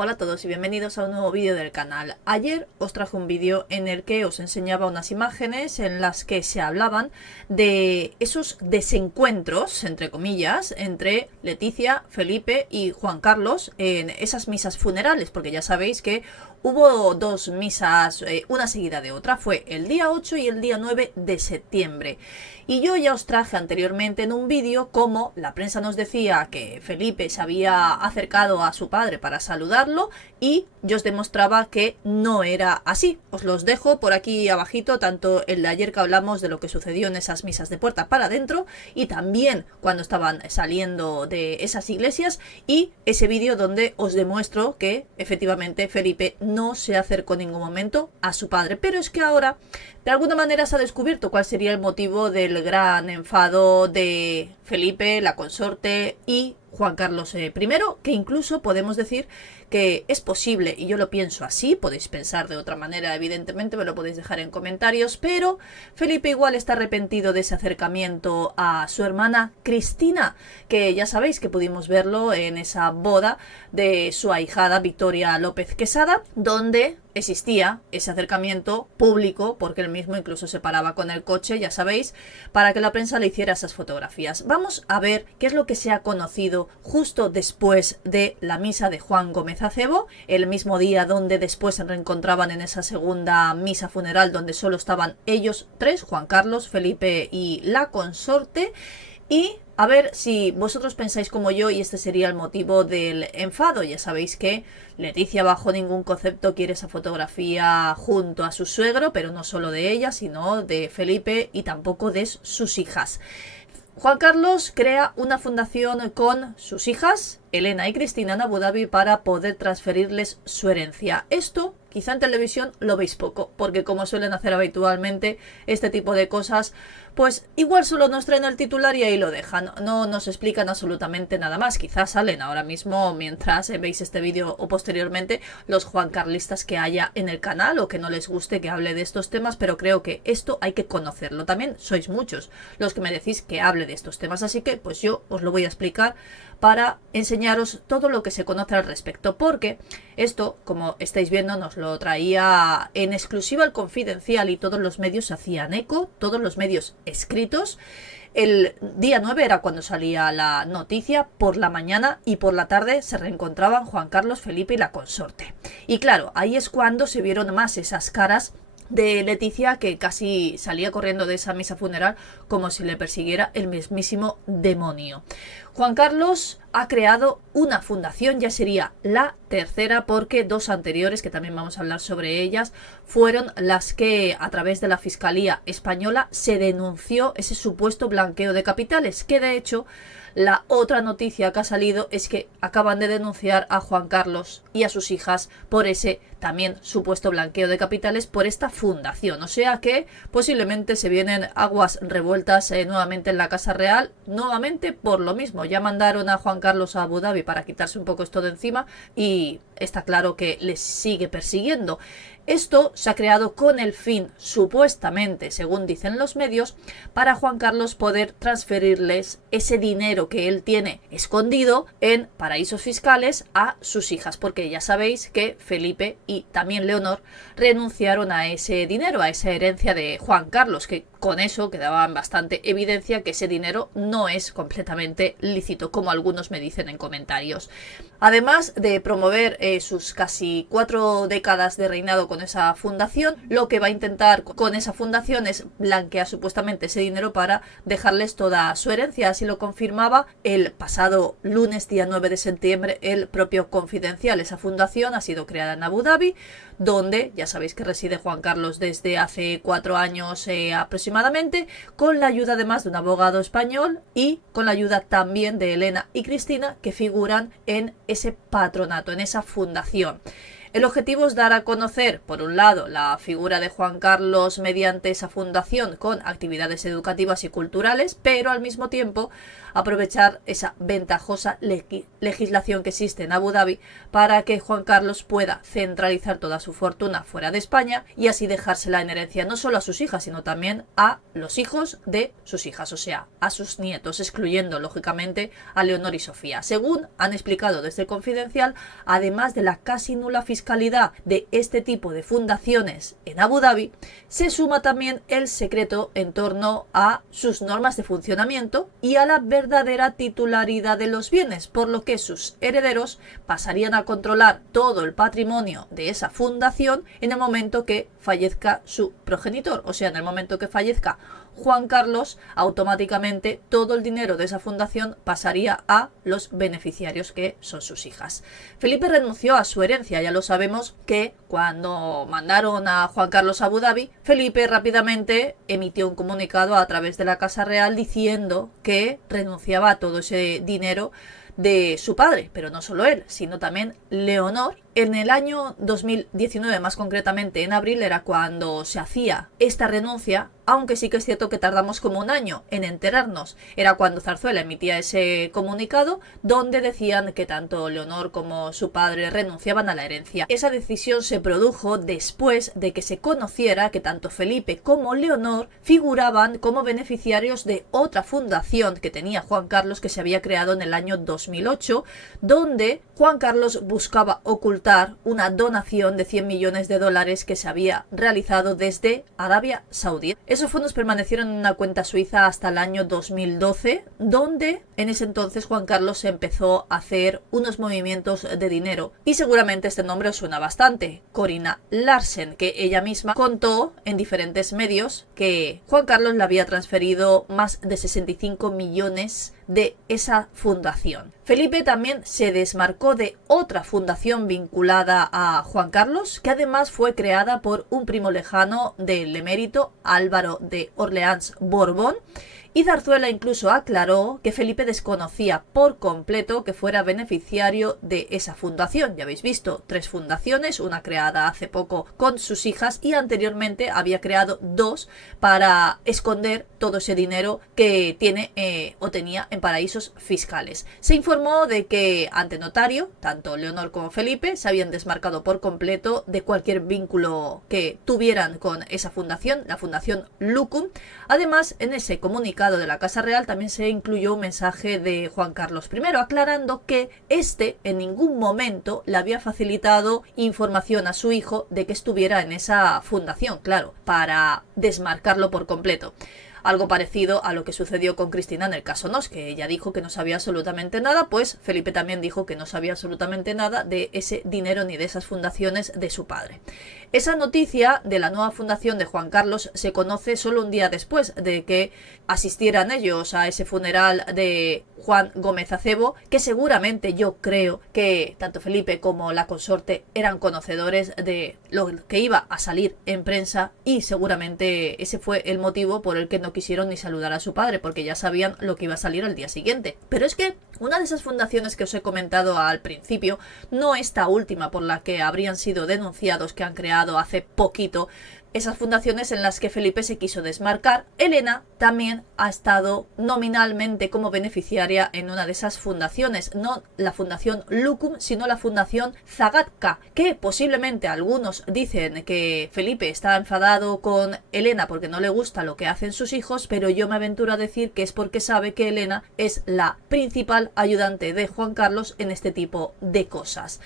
Hola a todos y bienvenidos a un nuevo vídeo del canal. Ayer os traje un vídeo en el que os enseñaba unas imágenes en las que se hablaban de esos desencuentros, entre comillas, entre Leticia, Felipe y Juan Carlos en esas misas funerales, porque ya sabéis que hubo dos misas, una seguida de otra, fue el día 8 y el día 9 de septiembre. Y yo ya os traje anteriormente en un vídeo cómo la prensa nos decía que Felipe se había acercado a su padre para saludarlo y yo os demostraba que no era así. Os los dejo por aquí abajito, tanto el de ayer que hablamos de lo que sucedió en esas misas de puerta para adentro y también cuando estaban saliendo de esas iglesias, y ese vídeo donde os demuestro que efectivamente Felipe no se acercó en ningún momento a su padre. Pero es que ahora de alguna manera se ha descubierto cuál sería el motivo del gran enfado de Felipe, la consorte y Juan Carlos I, que incluso podemos decir que es posible, y yo lo pienso así, podéis pensar de otra manera, evidentemente me lo podéis dejar en comentarios, pero Felipe igual está arrepentido de ese acercamiento a su hermana Cristina, que ya sabéis que pudimos verlo en esa boda de su ahijada Victoria López Quesada, donde existía ese acercamiento público, porque él mismo incluso se paraba con el coche, ya sabéis, para que la prensa le hiciera esas fotografías. Vamos a ver qué es lo que se ha conocido justo después de la misa de Juan Gómez Acebo, el mismo día donde después se reencontraban en esa segunda misa funeral donde solo estaban ellos tres, Juan Carlos, Felipe y la consorte. Y a ver si vosotros pensáis como yo y este sería el motivo del enfado. Ya sabéis que Leticia bajo ningún concepto quiere esa fotografía junto a su suegro, pero no solo de ella, sino de Felipe y tampoco de sus hijas. Juan Carlos crea una fundación con sus hijas, Elena y Cristina, en Abu Dhabi para poder transferirles su herencia. Esto quizá en televisión lo veis poco, porque como suelen hacer habitualmente este tipo de cosas, pues igual solo nos traen el titular y ahí lo dejan, no nos explican absolutamente nada más. Quizás salen ahora mismo, mientras veis este vídeo o posteriormente, los juancarlistas que haya en el canal o que no les guste que hable de estos temas, pero creo que esto hay que conocerlo. También sois muchos los que me decís que hable de estos temas, así que pues yo os lo voy a explicar para enseñaros todo lo que se conoce al respecto, porque esto, como estáis viendo, nos lo traía en exclusiva el Confidencial y todos los medios hacían eco, todos los medios escritos. El día 9 era cuando salía la noticia, por la mañana, y por la tarde se reencontraban Juan Carlos, Felipe y la consorte. Y claro, ahí es cuando se vieron más esas caras de Leticia, que casi salía corriendo de esa misa funeral como si le persiguiera el mismísimo demonio. Juan Carlos ha creado una fundación, ya sería la tercera, porque dos anteriores, que también vamos a hablar sobre ellas, fueron las que a través de la Fiscalía Española se denunció ese supuesto blanqueo de capitales, que de hecho la otra noticia que ha salido es que acaban de denunciar a Juan Carlos y a sus hijas por ese también supuesto blanqueo de capitales por esta fundación. O sea que posiblemente se vienen aguas revueltas nuevamente en la Casa Real, nuevamente por lo mismo. Ya mandaron a Juan Carlos a Abu Dhabi para quitarse un poco esto de encima y está claro que les sigue persiguiendo. Esto se ha creado con el fin, supuestamente, según dicen los medios, para Juan Carlos poder transferirles ese dinero que él tiene escondido en paraísos fiscales a sus hijas, porque ya sabéis que Felipe y también Leonor renunciaron a ese dinero, a esa herencia de Juan Carlos, que con eso quedaba en bastante evidencia que ese dinero no es completamente lícito, como algunos me dicen en comentarios. Además de promover sus casi 4 décadas de reinado con esa fundación, lo que va a intentar con esa fundación es blanquear supuestamente ese dinero para dejarles toda su herencia. Así lo confirmaba el pasado lunes, día 9 de septiembre, el propio Confidencial. Esa fundación ha sido creada en Abu Dhabi, donde ya sabéis que reside Juan Carlos desde hace 4 años aproximadamente, con la ayuda además de un abogado español y con la ayuda también de Elena y Cristina, que figuran en ese patronato, en esa fundación. El objetivo es dar a conocer, por un lado, la figura de Juan Carlos mediante esa fundación con actividades educativas y culturales, pero al mismo tiempo aprovechar esa ventajosa legislación que existe en Abu Dhabi para que Juan Carlos pueda centralizar toda su fortuna fuera de España y así dejársela en herencia no solo a sus hijas, sino también a los hijos de sus hijas, o sea, a sus nietos, excluyendo lógicamente a Leonor y Sofía. Según han explicado desde Confidencial, además de la casi nula fiscalidad de este tipo de fundaciones en Abu Dhabi, se suma también el secreto en torno a sus normas de funcionamiento y a la verdadera titularidad de los bienes, por lo que sus herederos pasarían a controlar todo el patrimonio de esa fundación en el momento que fallezca su progenitor, o sea, en el momento que fallezca Juan Carlos, automáticamente todo el dinero de esa fundación pasaría a los beneficiarios, que son sus hijas. Felipe renunció a su herencia, ya lo sabemos que cuando mandaron a Juan Carlos a Abu Dhabi, Felipe rápidamente emitió un comunicado a través de la Casa Real diciendo que renunciaba a todo ese dinero de su padre, pero no solo él, sino también Leonor. En el año 2019, más concretamente en abril, era cuando se hacía esta renuncia, aunque sí que es cierto que tardamos como un año en enterarnos. Era cuando Zarzuela emitía ese comunicado donde decían que tanto Leonor como su padre renunciaban a la herencia. Esa decisión se produjo después de que se conociera que tanto Felipe como Leonor figuraban como beneficiarios de otra fundación que tenía Juan Carlos, que se había creado en el año 2008, donde Juan Carlos buscaba ocultar una donación de 100 millones de dólares que se había realizado desde Arabia Saudí. Esos fondos permanecieron en una cuenta suiza hasta el año 2012, donde en ese entonces Juan Carlos empezó a hacer unos movimientos de dinero. Y seguramente este nombre os suena bastante, Corina Larsen, que ella misma contó en diferentes medios que Juan Carlos le había transferido más de 65 millones de esa fundación. Felipe también se desmarcó de otra fundación vinculada a Juan Carlos, que además fue creada por un primo lejano del emérito Álvaro de Orleans Borbón, y Zarzuela incluso aclaró que Felipe desconocía por completo que fuera beneficiario de esa fundación. Ya habéis visto, 3 fundaciones, una creada hace poco con sus hijas y anteriormente había creado 2 para esconder todo ese dinero que tiene o tenía en paraísos fiscales. Se informó de que ante notario, tanto Leonor como Felipe se habían desmarcado por completo de cualquier vínculo que tuvieran con esa fundación, la fundación Lucum. Además, en ese comunicado de la Casa Real también se incluyó un mensaje de Juan Carlos I aclarando que este en ningún momento le había facilitado información a su hijo de que estuviera en esa fundación, claro, para desmarcarlo por completo. Algo parecido a lo que sucedió con Cristina en el caso Nos, que ella dijo que no sabía absolutamente nada, pues Felipe también dijo que no sabía absolutamente nada de ese dinero ni de esas fundaciones de su padre. Esa noticia de la nueva fundación de Juan Carlos se conoce solo un día después de que asistieran ellos a ese funeral de Juan Gómez Acebo, que seguramente yo creo que tanto Felipe como la consorte eran conocedores de lo que iba a salir en prensa y seguramente ese fue el motivo por el que no quisieron ni saludar a su padre, porque ya sabían lo que iba a salir al día siguiente. Pero es que una de esas fundaciones que os he comentado al principio, no esta última por la que habrían sido denunciados, que han creado hace poquito, esas fundaciones en las que Felipe se quiso desmarcar. Elena también ha estado nominalmente como beneficiaria en una de esas fundaciones, no la fundación Lucum, sino la fundación Zagatka, que posiblemente algunos dicen que Felipe está enfadado con Elena porque no le gusta lo que hacen sus hijos, pero yo me aventuro a decir que es porque sabe que Elena es la principal ayudante de Juan Carlos en este tipo de cosas.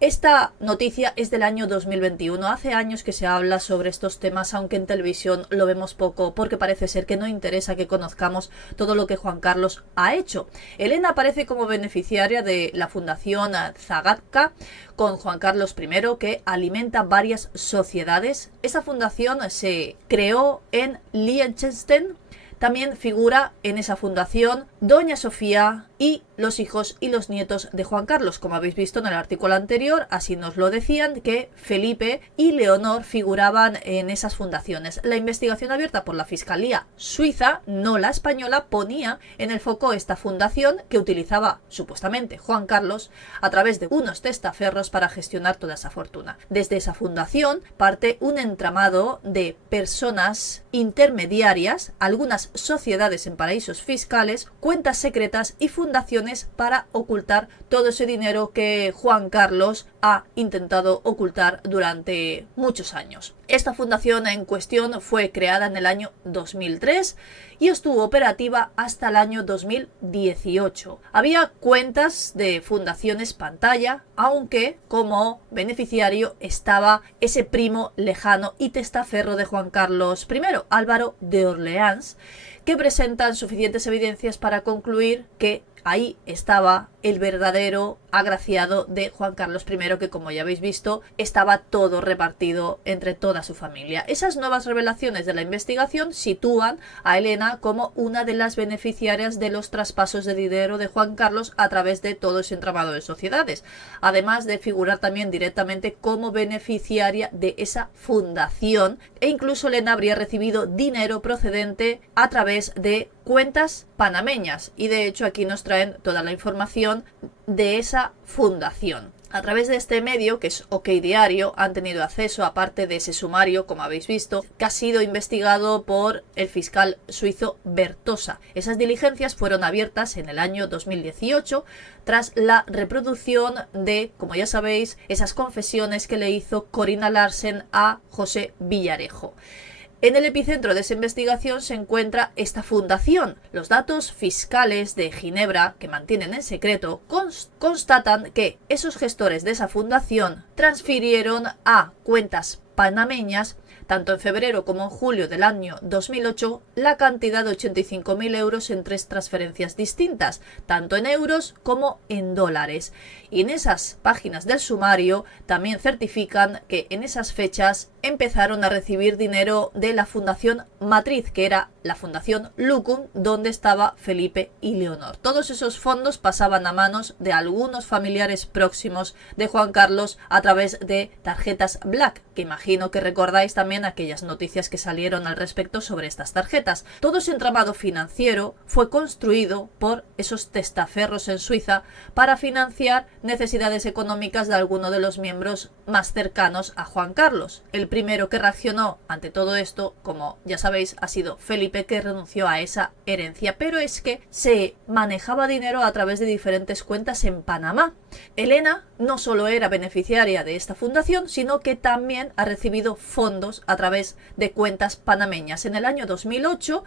Esta noticia es del año 2021, hace años que se habla sobre estos temas, aunque en televisión lo vemos poco porque parece ser que no interesa que conozcamos todo lo que Juan Carlos ha hecho. Elena aparece como beneficiaria de la fundación Zagatka con Juan Carlos I, que alimenta varias sociedades. Esa fundación se creó en Liechtenstein. También figura en esa fundación Doña Sofía, y los hijos y los nietos de Juan Carlos. Como habéis visto en el artículo anterior, así nos lo decían, que Felipe y Leonor figuraban en esas fundaciones. La investigación abierta por la Fiscalía suiza, no la española, ponía en el foco esta fundación que utilizaba supuestamente Juan Carlos a través de unos testaferros para gestionar toda esa fortuna. Desde esa fundación parte un entramado de personas intermediarias, algunas sociedades en paraísos fiscales, cuentas secretas y fundaciones para ocultar todo ese dinero que Juan Carlos ha intentado ocultar durante muchos años. Esta fundación en cuestión fue creada en el año 2003 y estuvo operativa hasta el año 2018. Había cuentas de fundaciones pantalla, aunque como beneficiario estaba ese primo lejano y testaferro de Juan Carlos I, Álvaro de Orleans, que presentan suficientes evidencias para concluir que ahí estaba el verdadero agraciado de Juan Carlos I, que como ya habéis visto estaba todo repartido entre toda su familia. Esas nuevas revelaciones de la investigación sitúan a Elena como una de las beneficiarias de los traspasos de dinero de Juan Carlos a través de todo ese entramado de sociedades, además de figurar también directamente como beneficiaria de esa fundación, e incluso Elena habría recibido dinero procedente a través de cuentas panameñas, y de hecho aquí nos traen toda la información de esa fundación. A través de este medio, que es OK Diario, han tenido acceso, aparte de ese sumario, como habéis visto, que ha sido investigado por el fiscal suizo Bertosa. Esas diligencias fueron abiertas en el año 2018 tras la reproducción de, como ya sabéis, esas confesiones que le hizo Corina Larsen a José Villarejo. En el epicentro de esa investigación se encuentra esta fundación. Los datos fiscales de Ginebra, que mantienen en secreto, constatan que esos gestores de esa fundación transfirieron a cuentas panameñas, tanto en febrero como en julio del año 2008, la cantidad de 85.000 euros en 3 transferencias distintas, tanto en euros como en dólares. Y en esas páginas del sumario también certifican que en esas fechas empezaron a recibir dinero de la fundación matriz, que era la fundación Lucum, donde estaba Felipe y Leonor. Todos esos fondos pasaban a manos de algunos familiares próximos de Juan Carlos a través de tarjetas Black, que imagino que recordáis también aquellas noticias que salieron al respecto sobre estas tarjetas. Todo ese entramado financiero fue construido por esos testaferros en Suiza para financiar necesidades económicas de alguno de los miembros más cercanos a Juan Carlos. El primero que reaccionó ante todo esto, como ya sabéis, ha sido Felipe, que renunció a esa herencia, pero es que se manejaba dinero a través de diferentes cuentas en Panamá. Elena no solo era beneficiaria de esta fundación, sino que también ha recibido fondos a través de cuentas panameñas. En el año 2008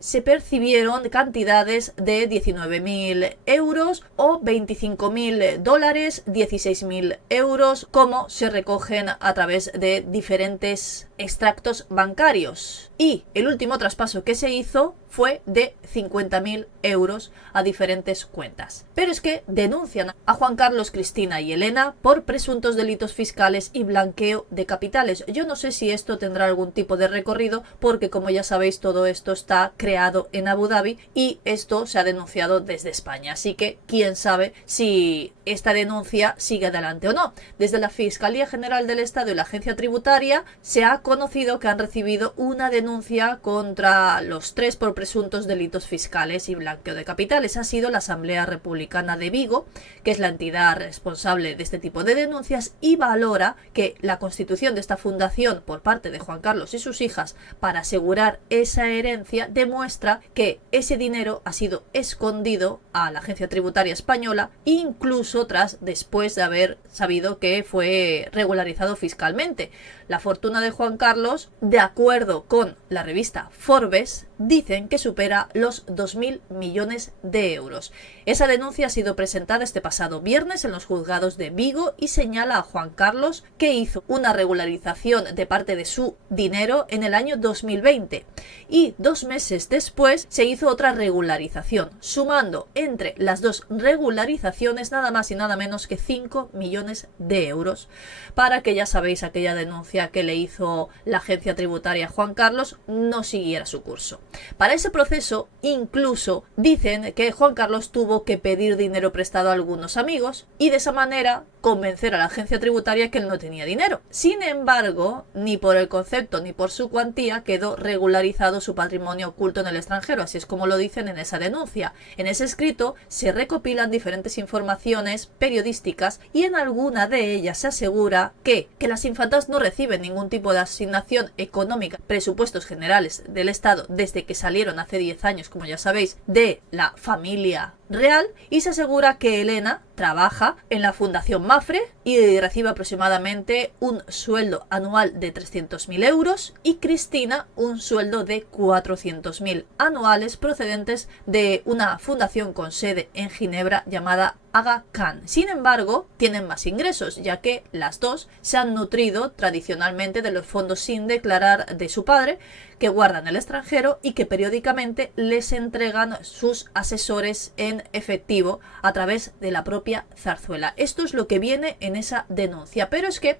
se percibieron cantidades de 19.000 euros o 25.000 dólares, 16.000 euros, como se recogen a través de diferentes extractos bancarios. Y el último traspaso que se hizo fue de 50.000 euros a diferentes cuentas. Pero es que denuncian a Juan Carlos, Cristina y Elena por presuntos delitos fiscales y blanqueo de capitales. Yo no sé si esto tendrá algún tipo de recorrido, porque como ya sabéis, todo esto está creado en Abu Dhabi y esto se ha denunciado desde España. Así que quién sabe si esta denuncia sigue adelante o no. Desde la Fiscalía General del Estado y la Agencia Tributaria se ha conocido que han recibido una denuncia contra los 3 por presuntos delitos fiscales y blanqueo de capitales. Ha sido la Asamblea Republicana de Vigo, que es la entidad responsable de este tipo de denuncias, y valora que la constitución de esta fundación por parte de Juan Carlos y sus hijas para asegurar esa herencia demuestra que ese dinero ha sido escondido a la Agencia Tributaria Española, incluso después de haber sabido que fue regularizado fiscalmente. La fortuna de Juan Carlos, de acuerdo con la revista Forbes, dicen que supera los 2.000 millones de euros. Esa denuncia ha sido presentada este pasado viernes en los juzgados de Vigo y señala a Juan Carlos que hizo una regularización de parte de su dinero en el año 2020 y 2 meses después se hizo otra regularización, sumando entre las dos regularizaciones nada más más y nada menos que 5 millones de euros para que, ya sabéis, aquella denuncia que le hizo la agencia tributaria a Juan Carlos no siguiera su curso. Para ese proceso, incluso dicen que Juan Carlos tuvo que pedir dinero prestado a algunos amigos y de esa manera convencer a la agencia tributaria que él no tenía dinero. Sin embargo, ni por el concepto ni por su cuantía quedó regularizado su patrimonio oculto en el extranjero, así es como lo dicen en esa denuncia. En ese escrito se recopilan diferentes informaciones periodísticas y en alguna de ellas se asegura que las infantas no reciben ningún tipo de asignación económica, presupuestos generales del Estado desde que salieron hace 10 años, como ya sabéis, de la familia real, y se asegura que Elena trabaja en la Fundación Mapfre y recibe aproximadamente un sueldo anual de 300.000 euros y Cristina un sueldo de 400.000 anuales procedentes de una fundación con sede en Ginebra llamada Aga Khan. Sin embargo, tienen más ingresos, ya que las dos se han nutrido tradicionalmente de los fondos sin declarar de su padre, que guardan en el extranjero y que periódicamente les entregan sus asesores en efectivo a través de la propia zarzuela. Esto es lo que viene en esa denuncia, pero es que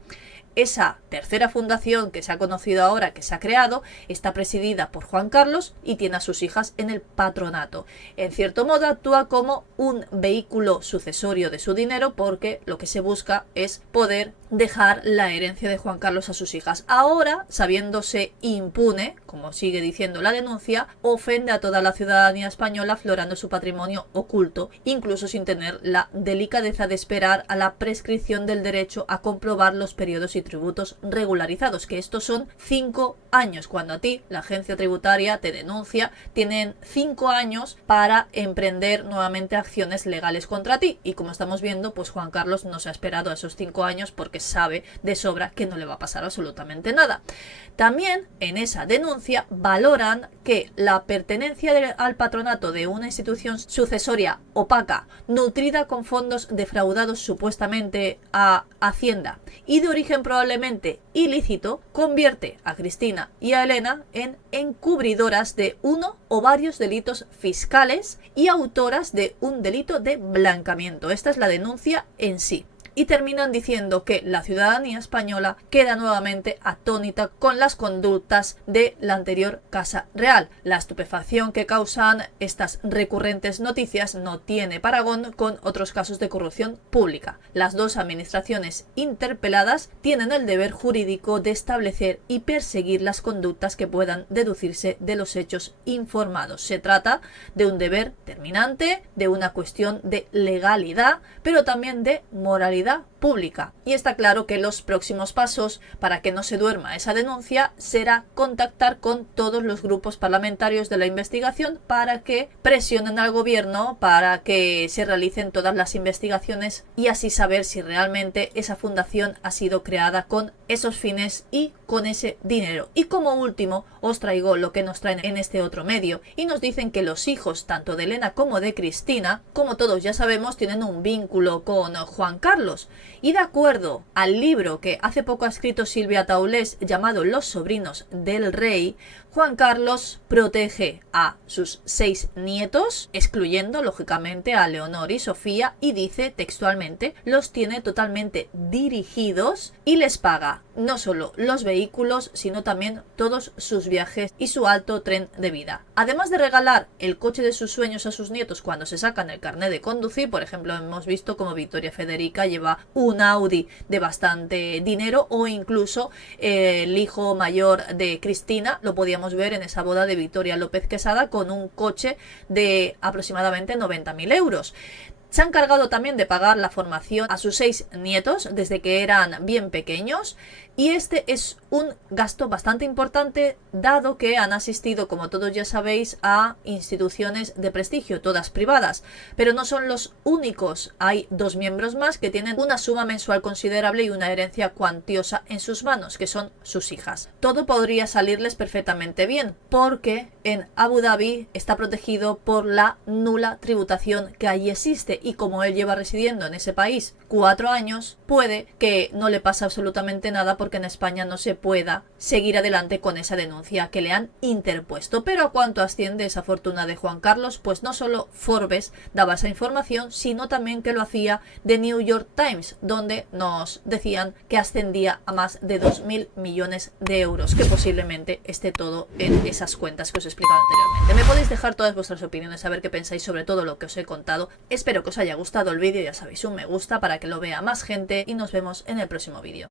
esa tercera fundación que se ha conocido ahora, que se ha creado, está presidida por Juan Carlos y tiene a sus hijas en el patronato. En cierto modo actúa como un vehículo sucesorio de su dinero, porque lo que se busca es poder dejar la herencia de Juan Carlos a sus hijas. Ahora, sabiéndose impune, como sigue diciendo la denuncia, ofende a toda la ciudadanía española aflorando su patrimonio oculto, incluso sin tener la delicadeza de esperar a la prescripción del derecho a comprobar los periodos y tributos regularizados, que estos son 5 años. Cuando a ti la agencia tributaria te denuncia, tienen 5 años para emprender nuevamente acciones legales contra ti, y como estamos viendo, pues Juan Carlos no se ha esperado a esos 5 años porque sabe de sobra que no le va a pasar absolutamente nada. También en esa denuncia valoran que la pertenencia al patronato de una institución sucesoria opaca, nutrida con fondos defraudados supuestamente a Hacienda y de origen probablemente ilícito, convierte a Cristina y a Elena en encubridoras de uno o varios delitos fiscales y autoras de un delito de blanqueamiento. Esta es la denuncia en sí. Y terminan diciendo que la ciudadanía española queda nuevamente atónita con las conductas de la anterior Casa Real. La estupefacción que causan estas recurrentes noticias no tiene parangón con otros casos de corrupción pública. Las dos administraciones interpeladas tienen el deber jurídico de establecer y perseguir las conductas que puedan deducirse de los hechos informados. Se trata de un deber terminante, de una cuestión de legalidad, pero también de moralidad pública. Y está claro que los próximos pasos para que no se duerma esa denuncia será contactar con todos los grupos parlamentarios de la investigación para que presionen al gobierno para que se realicen todas las investigaciones y así saber si realmente esa fundación ha sido creada con esos fines y con ese dinero. Y como último os traigo lo que nos traen en este otro medio y nos dicen que los hijos tanto de Elena como de Cristina, como todos ya sabemos, tienen un vínculo con Juan Carlos. Y de acuerdo al libro que hace poco ha escrito Silvia Taulés llamado Los sobrinos del rey, Juan Carlos protege a sus 6 nietos, excluyendo lógicamente a Leonor y Sofía, y dice textualmente, los tiene totalmente dirigidos y les paga no solo los vehículos, sino también todos sus viajes y su alto tren de vida. Además de regalar el coche de sus sueños a sus nietos cuando se sacan el carnet de conducir, por ejemplo, hemos visto como Victoria Federica lleva un Audi de bastante dinero, o incluso el hijo mayor de Cristina lo podíamos ver en esa boda de Victoria López Quesada con un coche de aproximadamente 90.000 euros. Se han encargado también de pagar la formación a sus 6 nietos desde que eran bien pequeños, y este es un gasto bastante importante dado que han asistido, como todos ya sabéis, a instituciones de prestigio, todas privadas, pero no son los únicos. Hay 2 miembros más que tienen una suma mensual considerable y una herencia cuantiosa en sus manos, que son sus hijas. Todo podría salirles perfectamente bien porque en Abu Dhabi está protegido por la nula tributación que allí existe, y como él lleva residiendo en ese país 4 años, puede que no le pase absolutamente nada porque en España no se pueda seguir adelante con esa denuncia que le han interpuesto. Pero a cuánto asciende esa fortuna de Juan Carlos, pues no solo Forbes daba esa información, sino también que lo hacía The New York Times, donde nos decían que ascendía a más de 2.000 millones de euros, que posiblemente esté todo en esas cuentas que os he explicado anteriormente. Me podéis dejar todas vuestras opiniones, saber qué pensáis sobre todo lo que os he contado. Espero que os haya gustado el vídeo, ya sabéis, un me gusta para que lo vea más gente y nos vemos en el próximo vídeo.